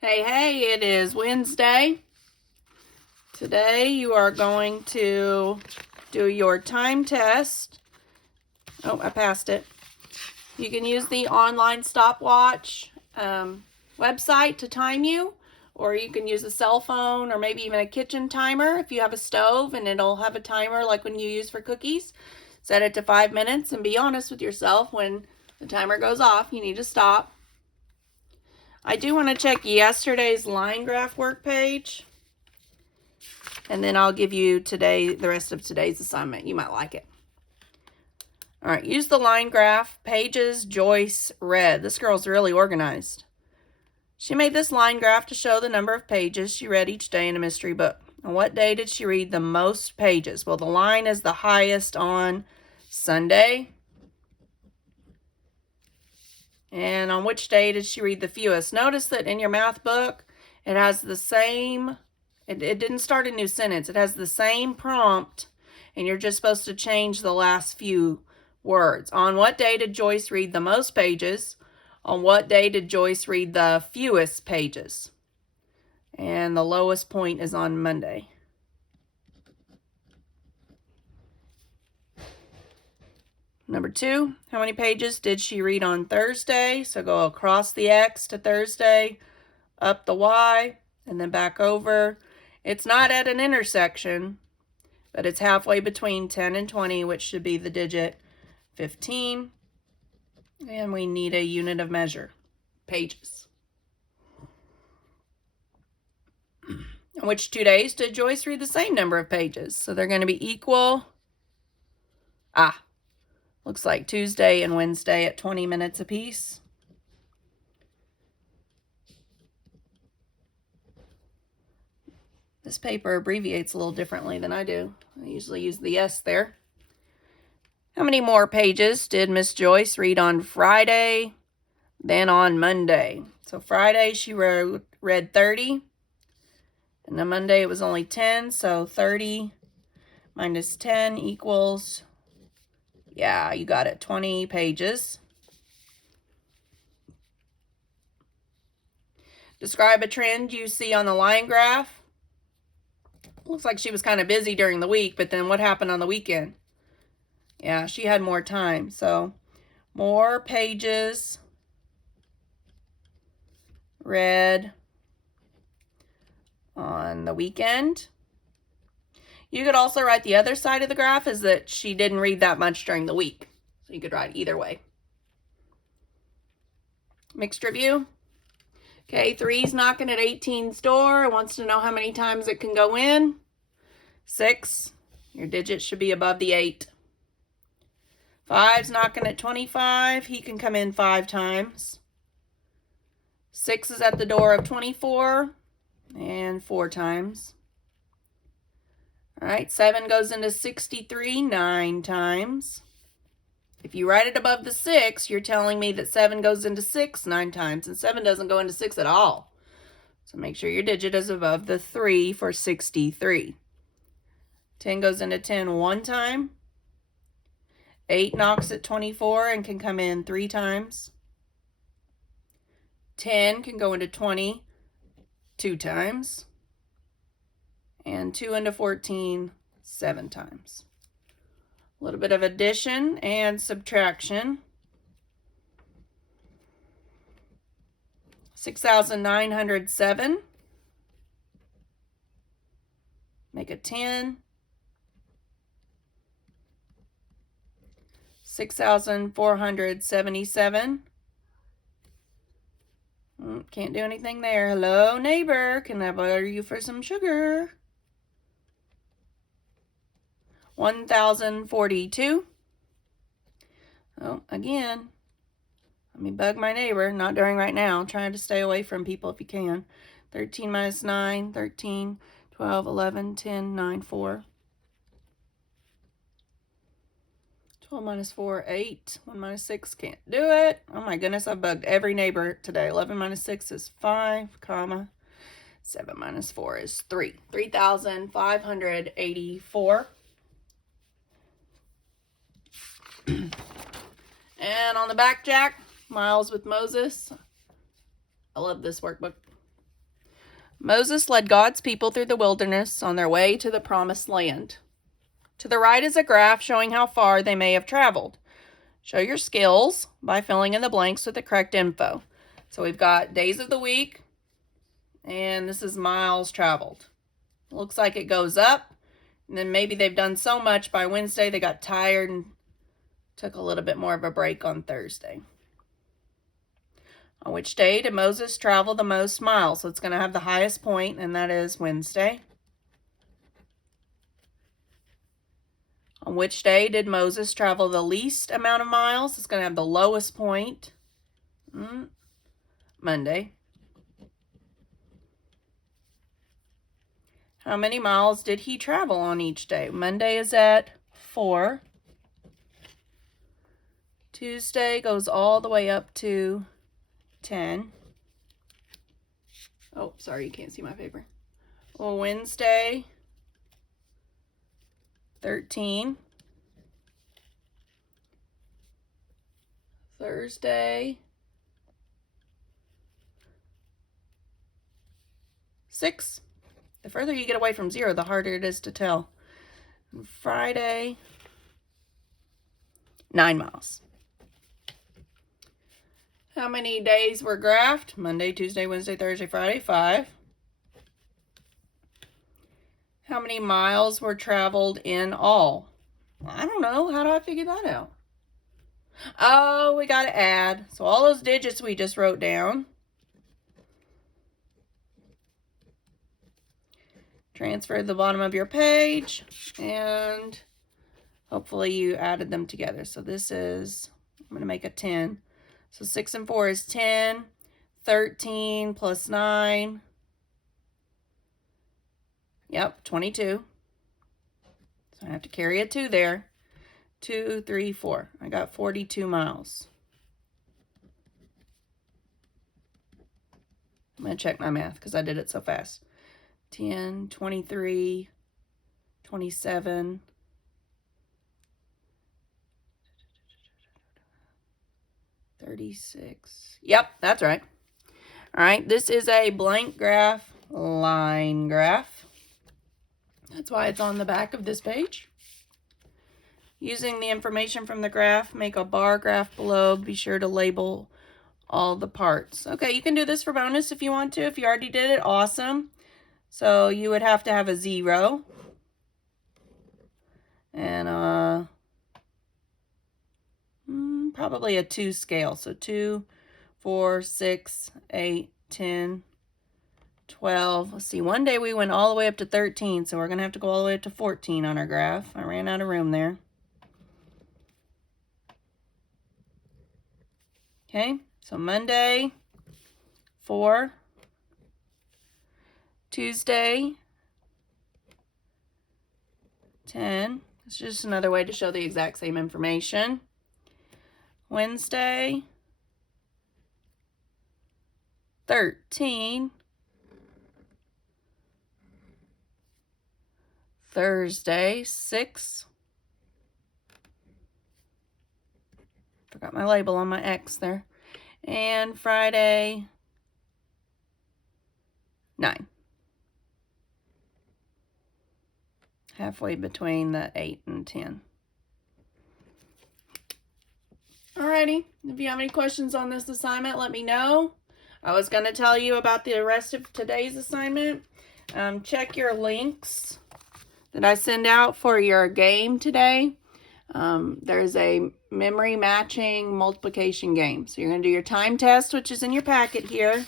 Hey, it is Wednesday. Today you are going to do your time test. Oh, I passed it. You can use the online stopwatch website to time you, or you can use a cell phone or maybe even a kitchen timer if you have a stove and it'll have a timer like when you use for cookies. Set it to 5 minutes and be honest with yourself. When the timer goes off, you need to stop. I do want to check yesterday's line graph work page, and then I'll give you the rest of today's assignment. You might like it. All right, use the line graph. Pages, Joyce read. This girl's really organized. She made this line graph to show the number of pages she read each day in a mystery book. On what day did she read the most pages? Well, the line is the highest on Sunday. And on which day did she read the fewest? Notice that in your math book, it has the same, it didn't start a new sentence. It has the same prompt, and you're just supposed to change the last few words. On what day did Joyce read the most pages? On what day did Joyce read the fewest pages? And the lowest point is on Monday. Number 2, how many pages did she read on Thursday? So go across the X to Thursday, up the Y, and then back over. It's not at an intersection, but it's halfway between 10 and 20, which should be the digit 15. And we need a unit of measure, pages. On which 2 days did Joyce read the same number of pages? So they're going to be equal. Looks like Tuesday and Wednesday at 20 minutes apiece. This paper abbreviates a little differently than I do. I usually use the S there. How many more pages did Miss Joyce read on Friday than on Monday? So Friday she read 30. And on Monday it was only 10. So 30 minus 10 equals, yeah, you got it, 20 pages. Describe a trend you see on the line graph. Looks like she was kind of busy during the week, but then what happened on the weekend? Yeah, she had more time. So more pages read on the weekend. You could also write the other side of the graph is that she didn't read that much during the week. So you could write either way. Mixed review. Okay, 3's knocking at 18's door. It wants to know how many times it can go in. 6. Your digit should be above the 8. 5's knocking at 25. He can come in 5 times. 6 is at the door of 24 and 4 times. All right, 7 goes into 63 9 times. If you write it above the 6, you're telling me that 7 goes into 6 9 times, and 7 doesn't go into 6 at all. So make sure your digit is above the 3 for 63. 10 goes into 10 1 time. 8 knocks at 24 and can come in 3 times. 10 can go into 20 2 times. And 2 into 14 7 times. A little bit of addition and subtraction. 6,907. Make a 10. 6,477. Can't do anything there. Hello, neighbor. Can I borrow you for some sugar? 1,042. Oh, again. Let me bug my neighbor. Not during right now. Trying to stay away from people if you can. 13 minus 9, 13, 12, 11, 10, 9, 4. 12 minus 4, 8. 1 minus 6, can't do it. Oh my goodness, I've bugged every neighbor today. 11 minus 6 is 5, comma. 7 minus 4 is 3. 3,584. And on the back, Jack, Miles with Moses. I love this workbook. Moses led God's people through the wilderness on their way to the promised land. To the right is a graph showing how far they may have traveled. Show your skills by filling in the blanks with the correct info. So we've got days of the week, and this is miles traveled. Looks like it goes up, and then maybe they've done so much by Wednesday they got tired and took a little bit more of a break on Thursday. On which day did Moses travel the most miles? So it's going to have the highest point, and that is Wednesday. On which day did Moses travel the least amount of miles? It's going to have the lowest point. Monday. How many miles did he travel on each day? Monday is at 4. Tuesday goes all the way up to 10. Oh, sorry, you can't see my paper. Well, Wednesday, 13. Thursday, 6. The further you get away from 0, the harder it is to tell. And Friday, 9 miles. How many days were graphed? Monday, Tuesday, Wednesday, Thursday, Friday, 5. How many miles were traveled in all? I don't know. How do I figure that out? Oh, we got to add. So all those digits we just wrote down. Transfer to the bottom of your page, and hopefully you added them together. So this is, I'm going to make a 10. So 6 and 4 is 10. 13 plus 9. Yep, 22. So I have to carry a 2 there. 2, 3, 4. I got 42 miles. I'm going to check my math because I did it so fast. 10, 23, 27, 36. Yep, that's right. All right, this is a blank graph, line graph. That's why it's on the back of this page. Using the information from the graph, make a bar graph below. Be sure to label all the parts. Okay, you can do this for bonus if you want to. If you already did it, awesome. So you would have to have a 0 and probably a 2 scale. So 2, 4, 6, 8, 10, 12. Let's see, one day we went all the way up to 13, so we're going to have to go all the way up to 14 on our graph. I ran out of room there. Okay, so Monday, 4. Tuesday, 10. It's just another way to show the exact same information. Wednesday, 13. Thursday, 6. Forgot my label on my X there. And Friday, 9. Halfway between the 8 and 10. Alrighty, if you have any questions on this assignment, let me know. I was going to tell you about the rest of today's assignment. Check your links that I send out for your game today. There's a memory matching multiplication game. So you're going to do your time test, which is in your packet here.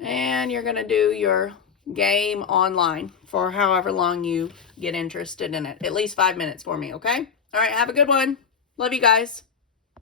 And you're going to do your game online for however long you get interested in it. At least 5 minutes for me, okay? All right, have a good one. Love you guys.